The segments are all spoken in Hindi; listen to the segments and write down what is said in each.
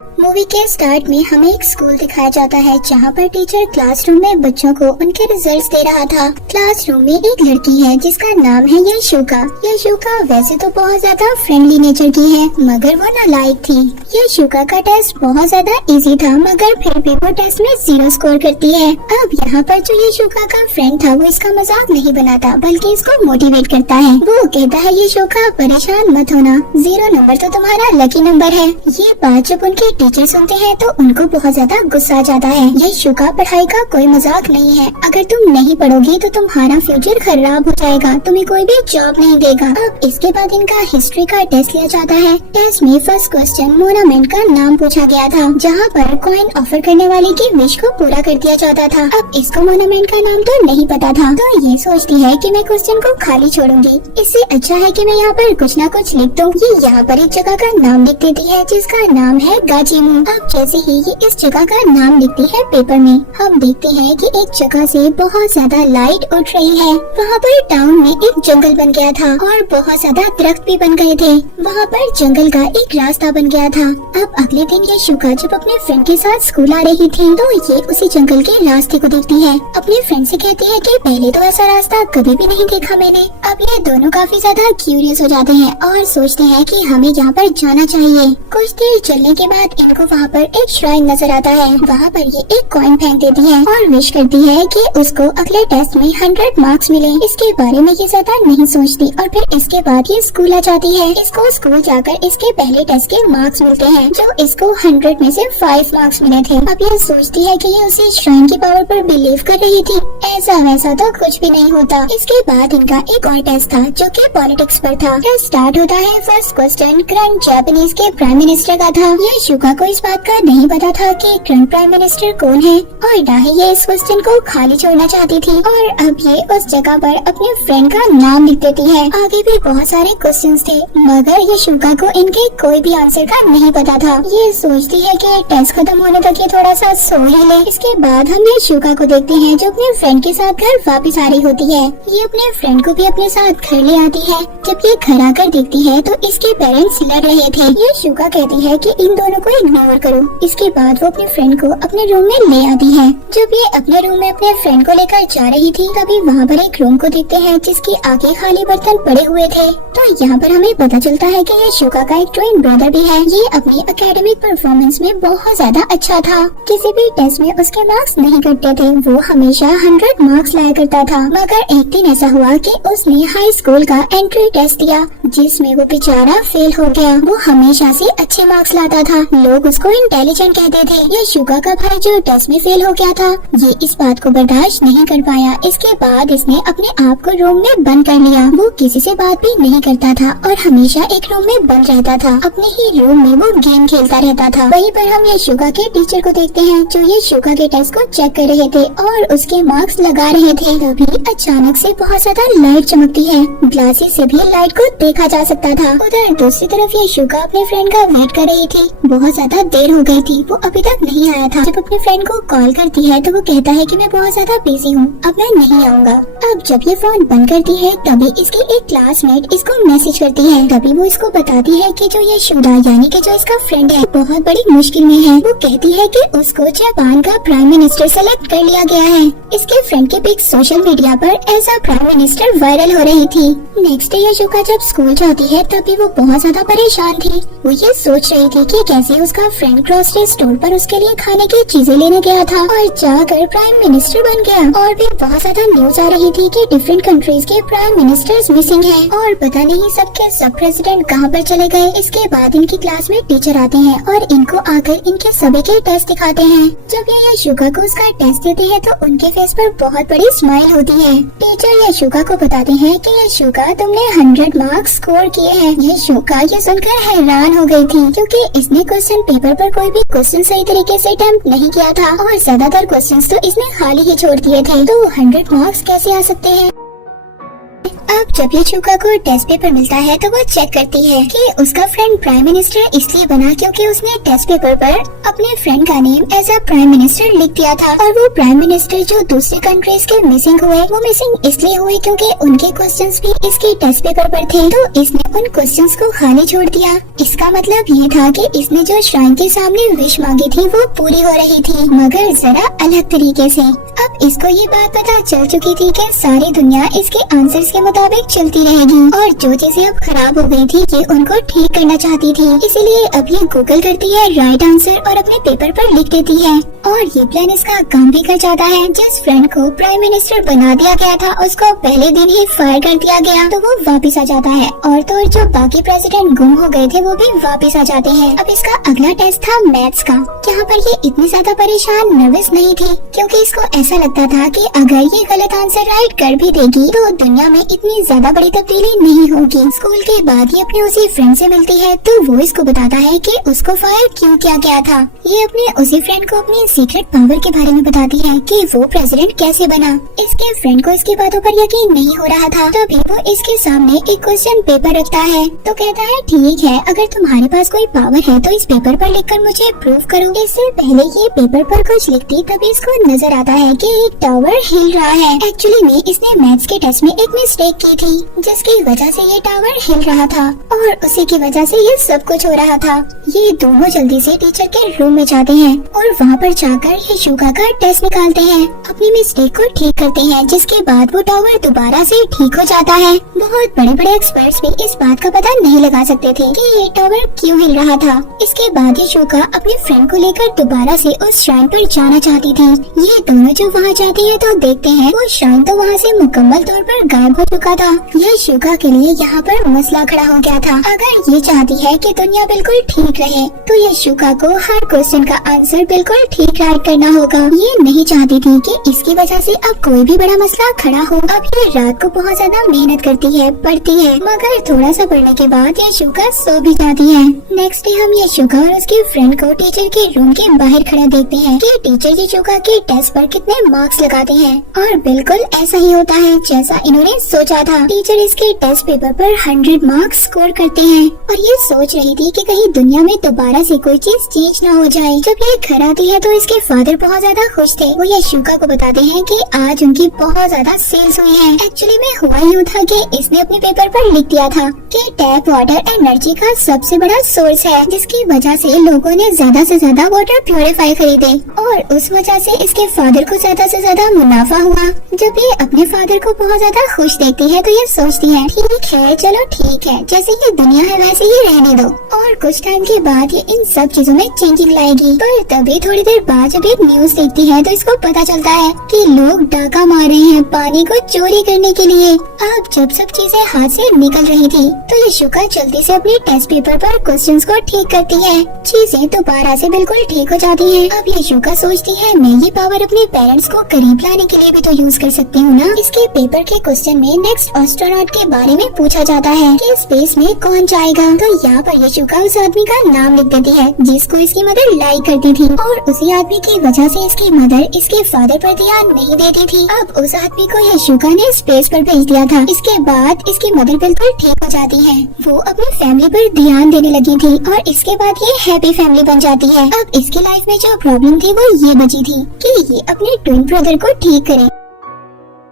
मूवी के स्टार्ट में हमें एक स्कूल दिखाया जाता है जहाँ पर टीचर क्लासरूम में बच्चों को उनके रिजल्ट्स दे रहा था। क्लासरूम में एक लड़की है जिसका नाम है यशोका। यशोका वैसे तो बहुत ज्यादा फ्रेंडली नेचर की है मगर वो नालायक थी। यशोका का टेस्ट बहुत ज्यादा इजी था मगर फिर भी वो टेस्ट में 0 स्कोर करती है। अब यहाँ पर जो यशोका का फ्रेंड था वो इसका मजाक नहीं बनाता बल्कि इसको मोटिवेट करता है। वो कहता है यशोका परेशान मत होना, 0 नंबर तो तुम्हारा लकी नंबर है। ये बात जब उनके टीचर सुनते हैं तो उनको बहुत ज्यादा गुस्सा आ जाता है। यशोका पढ़ाई का कोई मजाक नहीं है, अगर तुम नहीं पढ़ोगी तो तुम्हारा फ्यूचर खराब हो जाएगा, तुम्हें कोई भी जॉब नहीं देगा। अब इसके बाद इनका हिस्ट्री का टेस्ट लिया जाता है। टेस्ट में फर्स्ट क्वेश्चन मोनामेंट का नाम पूछा गया था जहाँ पर कॉइन ऑफर करने वाले की विश को पूरा कर दिया जाता था। अब इसको मोनामेंट का नाम तो नहीं पता था तो ये सोचती है कि मैं क्वेश्चन को खाली छोड़ूंगी, इससे अच्छा है कि मैं यहाँ पर कुछ न कुछ लिख दूँ। ये यहाँ पर एक जगह का नाम लिख देती है जिसका नाम है गाजीमू। अब जैसे ही ये इस जगह का नाम लिखती है पेपर में, हम देखते हैं कि एक जगह से बहुत ज्यादा लाइट उठ रही है। वहाँ पर टाउन में एक जंगल बन गया था और बहुत ज्यादा दरख्त भी बन गए थे। वहाँ पर जंगल का एक रास्ता बन गया था। अब अगले दिन यशोका जब अपने फ्रेंड के साथ स्कूल आ रही थी तो ये उसी जंगल के रास्ते को देखती है। अपने फ्रेंड से कहती है कि पहले तो ऐसा रास्ता कभी भी नहीं देखा मैंने। अब ये दोनों काफी ज्यादा क्यूरियस हो जाते हैं और सोचते हैं कि हमें यहाँ पर जाना चाहिए। कुछ देर चलने के बाद इनको वहाँ पर एक श्राइन नजर आता है। वहाँ पर ये एक कॉइन फेंक देती है और विश करती है कि उसको अगले टेस्ट में 100 मार्क्स मिले। इसके बारे में ये ज्यादा नहीं सोचती और फिर इसके बाद ये स्कूल आ जाती है। इसको स्कूल जाकर इसके पहले टेस्ट के मार्क्स मिलते हैं जो इसको 100 में से 5 मार्क्स मिले थे। अब ये सोचती है कि ये उसी श्राइन की पावर पर बिलीव कर रही थी। ऐसा वैसा तो कुछ भी नहीं होता। इसके बाद इनका एक और टेस्ट था जो कि पॉलिटिक्स पर था। टेस्ट स्टार्ट होता है। फर्स्ट क्वेश्चन करंट जापानीज के प्राइम मिनिस्टर का था। यशोका को इस बात का नहीं पता था कि करंट प्राइम मिनिस्टर कौन है और ना ही ये इस क्वेश्चन को खाली छोड़ना चाहती थी। और अब ये उस जगह पर अपने फ्रेंड का नाम लिख देती है। आगे भी बहुत सारे क्वेश्चंस थे मगर यशोका को इनके कोई भी आंसर का नहीं पता था। ये सोचती है कि टेस्ट खत्म होने तक ये थोड़ा सा सो ही ले। इसके बाद हम यशोका को देखते हैं जो अपने फ्रेंड के साथ घर वापस आ रही होती है। ये अपने फ्रेंड को भी अपने साथ घर ले आती है। जब ये घर आकर देखती है तो इसके पेरेंट्स लड़ रहे थे। यशोका कहती है कि इन दोनों को इग्नोर करो। इसके बाद वो अपने फ्रेंड को अपने रूम में ले आती है। जब ये अपने रूम में अपने फ्रेंड को लेकर जा रही थी तभी वहाँ पर एक रूम को देखते हैं जिसके आगे खाली बर्तन पड़े हुए थे। तो यहाँ पर हमें पता चलता है कि यशोका का एक ट्विन ब्रदर भी है। ये अपनी एकेडमिक परफॉर्मेंस में बहुत ज्यादा अच्छा था। किसी भी टेस्ट में उसके मार्क्स नहीं घटते थे। वो हमेशा 100 मार्क्स लाया करता था। मगर एक दिन ऐसा हुआ कि उसने हाई स्कूल का एंट्री टेस्ट दिया जिसमें वो बेचारा फेल हो गया। वो हमेशा से अच्छे मार्क्स लाता था, लोग उसको इंटेलिजेंट कहते थे। यशोका का भाई जो टेस्ट में फेल हो गया था ये इस बात को बर्दाश्त नहीं कर पाया। इसके बाद इसने अपने आप को रूम में बंद कर लिया। वो किसी से बात भी नहीं करता था और हमेशा एक रूम में बंद रहता था। अपने ही रूम में वो गेम खेलता रहता था। वहीं पर हम यशोका के टीचर को देखते हैं जो यशोका के टेस्ट को चेक कर रहे थे और उसके मार्क्स लगा रहे थे। तभी अचानक से बहुत ज्यादा लाइट चमकती है। ग्लासेस से भी लाइट को देखा जा सकता था। उधर दूसरी तरफ यशोका अपने फ्रेंड का वेट कर रही थी। बहुत ज्यादा देर हो गई थी, वो अभी तक नहीं आया था। जब अपने फ्रेंड को कॉल करती है तो वो कहता है कि मैं बहुत ज्यादा बिजी हूँ, अब मैं नहीं आऊँगा। अब जब ये फोन बंद करती है तभी इसकी एक क्लासमेट इसको मैसेज करती है। तभी वो इसको बताती है कि जो ये शुदा यानी कि जो इसका फ्रेंड है बहुत बड़ी मुश्किल में है। वो कहती है कि उसको जापान का प्राइम मिनिस्टर सेलेक्ट कर लिया गया है। इसके फ्रेंड की पिक सोशल मीडिया पर as a prime minister viral हो रही थी। नेक्स्ट डे यशोका जब स्कूल जाती है तभी वो बहुत ज्यादा परेशान थी। वो ये सोच रही थी कि कैसे उसका फ्रेंड ग्रोसरी स्टोर पर उसके लिए खाने की चीजें लेने गया था और जाकर प्राइम मिनिस्टर बन गया। और भी बहुत ज्यादा न्यूज आ रही थी कि डिफरेंट कंट्रीज के प्राइम मिनिस्टर्स मिसिंग हैं और पता नहीं सबके सब प्रेसिडेंट कहाँ पर चले गए। इसके बाद इनकी क्लास में टीचर आते हैं और इनको आकर इनके सभी के टेस्ट दिखाते हैं। जब ये यशोका को उसका टेस्ट देते हैं तो उनके फेस पर बहुत बड़ी स्माइल होती है। टीचर यशोका को बताते हैं कि यशोका तुमने 100 मार्क्स स्कोर किए हैं। यशोका ये सुनकर हैरान हो गई थी क्योंकि इसने क्वेश्चन पेपर पर कोई भी क्वेश्चन सही तरीके से अटेम्प्ट नहीं किया था और ज्यादातर क्वेश्चंस तो इसने खाली ही छोड़ दिए थे। तो 100 मार्क्स कैसे आ सकते हैं? अब जब ये शुका को टेस्ट पेपर मिलता है तो वो चेक करती है कि उसका फ्रेंड प्राइम मिनिस्टर इसलिए बना क्योंकि उसने टेस्ट पेपर पर अपने फ्रेंड का name as a prime minister लिख दिया था। और वो प्राइम मिनिस्टर जो दूसरी कंट्रीज के मिसिंग हुए, वो मिसिंग इसलिए हुए क्योंकि उनके क्वेश्चंस भी इसके टेस्ट पेपर पर थे, तो इसने उन क्वेश्चंस को खाली छोड़ दिया। इसका मतलब ये था कि इसने जो श्राइन के सामने विश मांगी थी वो पूरी हो रही थी, मगर जरा अलग तरीके से। अब इसको ये बात पता चल चुकी थी कि सारी दुनिया इसके आंसर्स के मुताबिक चलती रहेगी और जो चीजें अब खराब हो गई थी ये उनको ठीक करना चाहती थी। इसीलिए अब ये गूगल करती है राइट आंसर और अपने पेपर पर लिख देती है और ये प्लान इसका काम भी कर जाता है। जिस फ्रेंड को प्राइम मिनिस्टर बना दिया गया था उसको पहले दिन ही फायर कर दिया गया, तो वो वापस आ जाता है और तो जो बाकी प्रेसिडेंट गुम हो गए थे वो भी वापस आ जाते हैं। अब इसका अगला टेस्ट था मैथ्स का। यहाँ पर ये इतनी ज्यादा परेशान नर्वस नहीं थी क्योंकि इसको ऐसा लगता था कि अगर ये गलत आंसर राइट कर भी देगी तो दुनिया में इतनी ज्यादा बड़ी तब्दीली नहीं होगी। स्कूल के बाद ये अपने उसी फ्रेंड से मिलती है तो वो इसको बताता है कि उसको फायर क्यों किया गया था। ये अपने उसी फ्रेंड को अपनी सीक्रेट पावर के बारे में बताती है कि वो प्रेसिडेंट कैसे बना। इसके फ्रेंड को इसकी बातों पर यकीन नहीं हो रहा था, तभी वो इसके सामने एक क्वेश्चन पेपर रखता है तो कहता है ठीक है, अगर तुम्हारे पास कोई पावर है तो इस पेपर पर लिखकर मुझे प्रूव करो। इससे पहले ये पेपर पर कुछ लिखती तभी इसको नजर आता है कि एक टावर हिल रहा है। एक्चुअली में इसने मैथ्स के टेस्ट में एक मिस्टेक की थी जिसकी वजह से ये टावर हिल रहा था और उसी की वजह से ये सब कुछ हो रहा था। ये दोनों जल्दी से टीचर के रूम में जाते हैं और वहाँ पर जाकर ये शुका का टेस्ट निकालते हैं, अपनी मिस्टेक को ठीक करते हैं, जिसके बाद वो टावर दोबारा से ठीक हो जाता है। बहुत बड़े बड़े एक्सपर्ट्स भी इस बात का पता नहीं लगा सकते थे कि ये टावर क्यों हिल रहा था। इसके बाद ये शुका अपने फ्रेंड को लेकर दोबारा से उस श्राइन पर जाना चाहती थी। ये दोनों जो वहाँ जाते हैं तो देखते हैं वो श्राइन तो वहाँ से मुकम्मल तौर पर गायब हो चुका था। यह शुका के लिए यहाँ पर मसला खड़ा हो गया था। अगर ये चाहती है कि दुनिया बिल्कुल ठीक रहे तो ये शुका को हर क्वेश्चन का आंसर बिल्कुल ठीक राइट करना होगा। ये नहीं चाहती थी कि इसकी वजह से अब कोई भी बड़ा मसला खड़ा हो। अब ये रात को बहुत ज्यादा मेहनत करती है, पढ़ती है, मगर थोड़ा सा पढ़ने के बाद ये शुका सो भी जाती है। नेक्स्ट डे हम ये शुका और उसके फ्रेंड को टीचर के रूम के बाहर खड़ा देखते हैं कि टीचर ये शुका के टेस्ट पर कितने मार्क्स लगाते हैं और बिल्कुल ऐसा ही होता है जैसा इन्होंने सोचा था। टीचर इसके टेस्ट पेपर पर 100 मार्क्स स्कोर करते हैं और ये सोच रही थी कि कहीं दुनिया में दोबारा से कोई चीज चेंज ना हो जाए। जब ये घर आती है तो इसके फादर बहुत ज्यादा खुश थे। वो ये शुका को बताते हैं कि आज उनकी बहुत ज्यादा सेल्स हुई है। एक्चुअली में हुआ यूँ था कि इसने अपने पेपर पर लिख दिया था कि टैप वाटर एनर्जी का सबसे बड़ा सोर्स है, जिसकी वजह से लोगों ने ज्यादा से ज्यादा वाटर प्योरीफाई खरीदे और उस वजह से इसके फादर को ज्यादा से ज्यादा मुनाफा हुआ। जब ये अपने फादर को बहुत ज्यादा खुश देखती है तो ये सोचती है ठीक है, चलो ठीक है, जैसे ये दुनिया है वैसे ही रहने दो। और कुछ टाइम के बाद ये इन सब चीजों में चेंजिंग लाएगी। पर तभी थोड़ी देर बाद जब एक न्यूज देखती है तो इसको पता चलता है कि लोग डाका मार रहे हैं पानी को चोरी करने के लिए। अब जब सब चीजें हाथ से निकल रही थी तो ये शुका जल्दी से अपने टेस्ट पेपर पर क्वेश्चंस को ठीक करती है। चीजें दोबारा से बिल्कुल ठीक हो जाती हैं। अब ये शुका सोचती है मैं ये पावर अपने पेरेंट्स को करीब लाने के लिए भी तो यूज कर सकती हूँ ना। इसके पेपर के क्वेश्चन में नेक्स्ट एस्ट्रोनॉट के बारे में पूछा जाता है कि स्पेस में कौन जाएगा। तो यहाँ पर ये शुका उस आदमी का नाम लिख देती है जिसको इसकी मदर लाइक करती थी और उसी आदमी की वजह से इसकी मदर इसके फादर पर ध्यान नहीं देती थी। अब उस आदमी को ये शुका ने स्पेस पर भेज दिया था। इसके बाद इसकी मदर बिल्कुल ठीक हो जाती है। वो अपनी फैमिली पर ध्यान देने लगी थी और इसके बाद ये हैप्पी फैमिली बन जाती है। अब इसकी लाइफ में जो प्रॉब्लम थी वो ये बची थी कि ये अपने ट्विन ब्रदर को ठीक करे।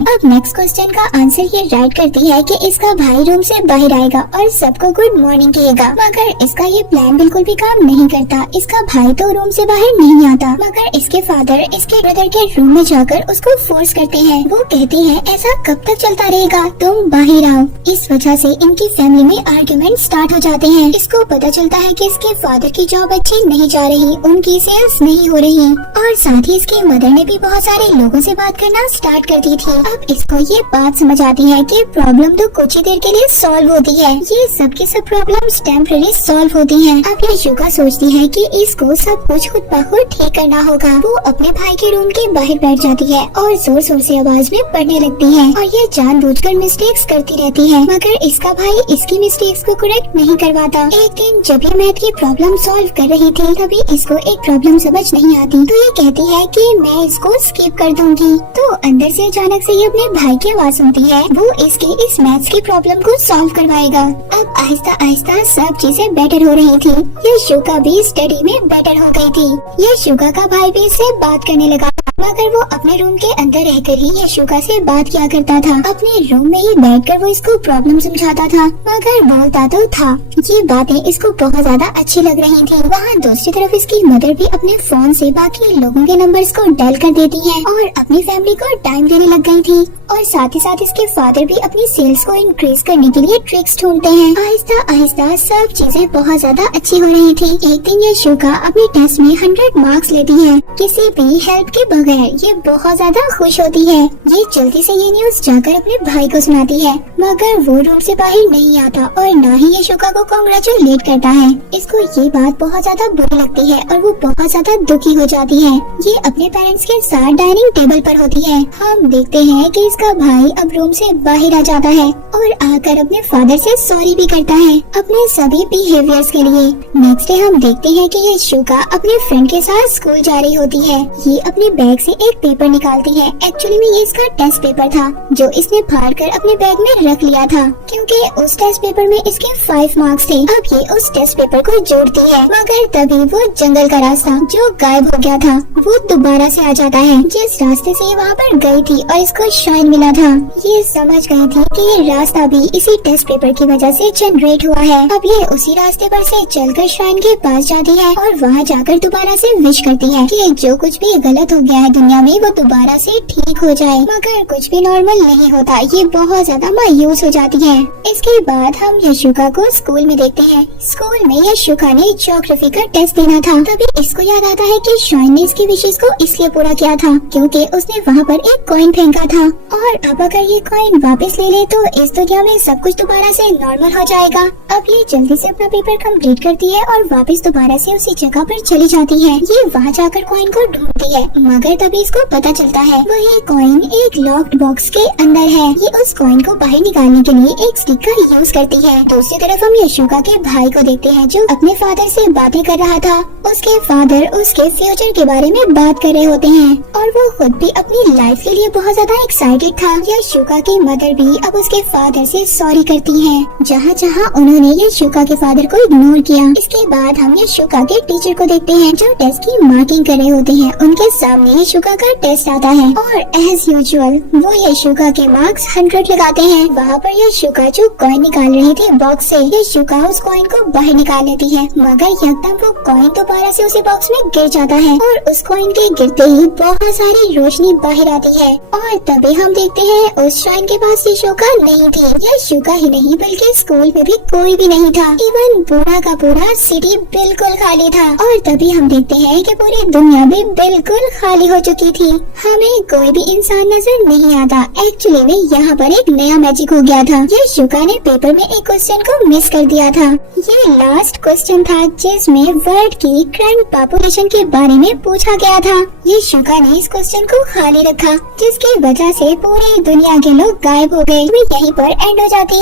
अब नेक्स्ट क्वेश्चन का आंसर ये राइट करती है कि इसका भाई रूम से बाहर आएगा और सबको गुड मॉर्निंग कहेगा, मगर इसका ये प्लान बिल्कुल भी काम नहीं करता। इसका भाई तो रूम से बाहर नहीं आता, मगर इसके फादर इसके ब्रदर के रूम में जाकर उसको फोर्स करते हैं। वो कहते हैं ऐसा कब तक चलता रहेगा, तुम बाहर आओ। इस वजह से इनकी फैमिली में आर्ग्यूमेंट स्टार्ट हो जाते हैं। इसको पता चलता है कि इसके फादर की जॉब अच्छी नहीं जा रही, उनकी सेल्स नहीं हो रही और साथ ही इसकी मदर ने भी बहुत सारे लोगों से बात करना स्टार्ट कर दी थी। अब इसको ये बात समझ आती है कि प्रॉब्लम तो कुछ ही देर के लिए सॉल्व होती है, ये सब की सब प्रॉब्लम्स टेम्परेरी सॉल्व होती हैं। अब ये शुका सोचती है कि इसको सब कुछ खुद ब खुद ठीक करना होगा। वो अपने भाई के रूम के बाहर बैठ जाती है और जोर जोर से आवाज में पढ़ने लगती है और ये जानबूझकर मिस्टेक्स करती रहती है, मगर इसका भाई इसकी मिस्टेक्स को करेक्ट नहीं करवाता। एक दिन जब ये मैथ की प्रॉब्लम सॉल्व कर रही थी तभी इसको एक प्रॉब्लम समझ नहीं आती, तो ये कहती है कि मैं इसको स्किप कर दूंगी। तो अंदर से अचानक से ये अपने भाई की आवाज सुनती है वो इसकी इस मैथ्स की प्रॉब्लम को सॉल्व करवाएगा। अब आहिस्ता आहिस्ता सब चीजें बेटर हो रही थी। यशोका भी स्टडी में बेटर हो गई थी। यशोका का भाई भी इससे बात करने लगा, मगर वो अपने रूम के अंदर रहकर ही यशोका से बात किया करता था। अपने रूम में ही बैठकर वो इसको प्रॉब्लम समझाता था, मगर बोलता तो था। ये बातें इसको बहुत ज्यादा अच्छी लग रही थी। वहाँ दूसरी तरफ इसकी मदर भी अपने फोन से बाकी लोगों के नंबर्स को डायल कर देती है और अपनी फैमिली को टाइम देने लग गई थी। और साथ ही साथ इसके फादर भी अपनी सेल्स को इंक्रीज करने के लिए ट्रिक्स ढूंढते हैं। आहिस्ता आहिस्ता सब चीजें बहुत ज्यादा अच्छी हो रही थी। एक दिन यशोका अपने टेस्ट में 100 मार्क्स लेती है किसी भी हेल्प के बगैर। ये बहुत ज्यादा खुश होती है। ये जल्दी से ये न्यूज जाकर अपने भाई को सुनाती है, मगर वो रूम से बाहर नहीं आता और न ही यशोका को कांग्रेचुलेट करता है। इसको ये बात बहुत ज्यादा बुरी लगती है और वो बहुत ज्यादा दुखी हो जाती है। ये अपने पेरेंट्स के साथ डाइनिंग टेबल पर होती है। हम देखते हैं कि इसका भाई अब रूम से बाहर आ जाता है और आकर अपने फादर से सॉरी भी करता है अपने सभी बिहेवियर्स के लिए। नेक्स्ट डे हम देखते हैं कि यशोका अपने फ्रेंड के साथ स्कूल जा रही होती है। ये अपने बैग से एक पेपर निकालती है। एक्चुअली में ये इसका टेस्ट पेपर था जो इसने फाड़ कर अपने बैग में रख लिया था, क्योंकि उस टेस्ट पेपर में इसके 5 मार्क्स थे। अब ये उस टेस्ट पेपर को जोड़ती है, मगर तभी वो जंगल का रास्ता जो गायब हो गया था वो दोबारा से आ जाता है। जिस रास्ते से ये वहाँ पर गई थी और इसको शाइन मिला था, ये समझ गई थी कि ये रास्ता भी इसी टेस्ट पेपर की वजह से जनरेट हुआ है। अब ये उसी रास्ते पर से चलकर श्राइन के पास जाती है और वहाँ जाकर दोबारा से विश करती है कि जो कुछ भी गलत हो गया है दुनिया में वो दोबारा से ठीक हो जाए, मगर कुछ भी नॉर्मल नहीं होता। ये बहुत ज्यादा मायूस हो जाती है। इसके बाद हम यशोका को स्कूल में देखते हैं। स्कूल में यशोका ने ज्योग्राफी का टेस्ट देना था, तभी इसको याद आता है कि श्राइन ने इसकी विशेष को इसलिए पूरा किया था क्योंकि उसने वहाँ पर एक कॉइन फेंका था और अब अगर ये कॉइन वापस ले ले तो इस दुनिया में सब कुछ दोबारा से नॉर्मल हो जाएगा। अब ये जल्दी से अपना पेपर कंप्लीट करती है और वापस दोबारा से उसी जगह पर चली जाती है। ये वहाँ जाकर कॉइन को ढूंढती है, मगर तभी इसको पता चलता है वही कॉइन एक लॉक्ड बॉक्स के अंदर है। ये उस कॉइन को बाहर निकालने के लिए एक स्टिक का यूज करती है। दूसरी तरफ हम यशोका के भाई को देखते हैं जो अपने फादर से बातें कर रहा था। उसके फादर उसके फ्यूचर के बारे में बात कर रहे होते हैं और वो खुद भी अपनी लाइफ के लिए बहुत ज्यादा एक्साइटेड था। यशोका की मदर भी अब उसके फादर से सॉरी करती है जहाँ जहाँ उन्होंने यशोका के फादर को इग्नोर किया। इसके बाद हम यशोका के टीचर को देखते हैं जो टेस्ट की मार्किंग कर रहे होते हैं। उनके सामने यशोका का टेस्ट आता है और एज यूजुअल वो यशोका के मार्क्स 100 लगाते हैं। वहाँ पर यशोका जो कॉइन निकाल रही थी बॉक्स से, यशोका उस कॉइन को बाहर निकाल लेती है, मगर एकदम वो कॉइन दोबारा से उसी बॉक्स में गिर जाता है और उस कॉइन के गिरते ही बहुत सारी रोशनी बाहर आती है और तभी हम देखते हैं उस श्राइन के पास यशोका नहीं थी। यशोका ही नहीं बल्कि स्कूल में भी कोई भी नहीं था। इवन पूरा का पूरा सिटी बिल्कुल खाली था और तभी हम देखते हैं कि पूरी दुनिया भी बिल्कुल खाली हो चुकी थी। हमें कोई भी इंसान नजर नहीं आता। एक्चुअली में यहाँ पर एक नया मैजिक हो गया था। यशोका ने पेपर में एक क्वेश्चन को मिस कर दिया था। ये लास्ट क्वेश्चन था जिसमें वर्ल्ड की करंट पॉपुलेशन के बारे में पूछा गया था। यशोका ने इस क्वेश्चन को खाली रखा जिसकी वजह से पूरी दुनिया के लोग गायब हो गए। यहीं पर एंड हो जाती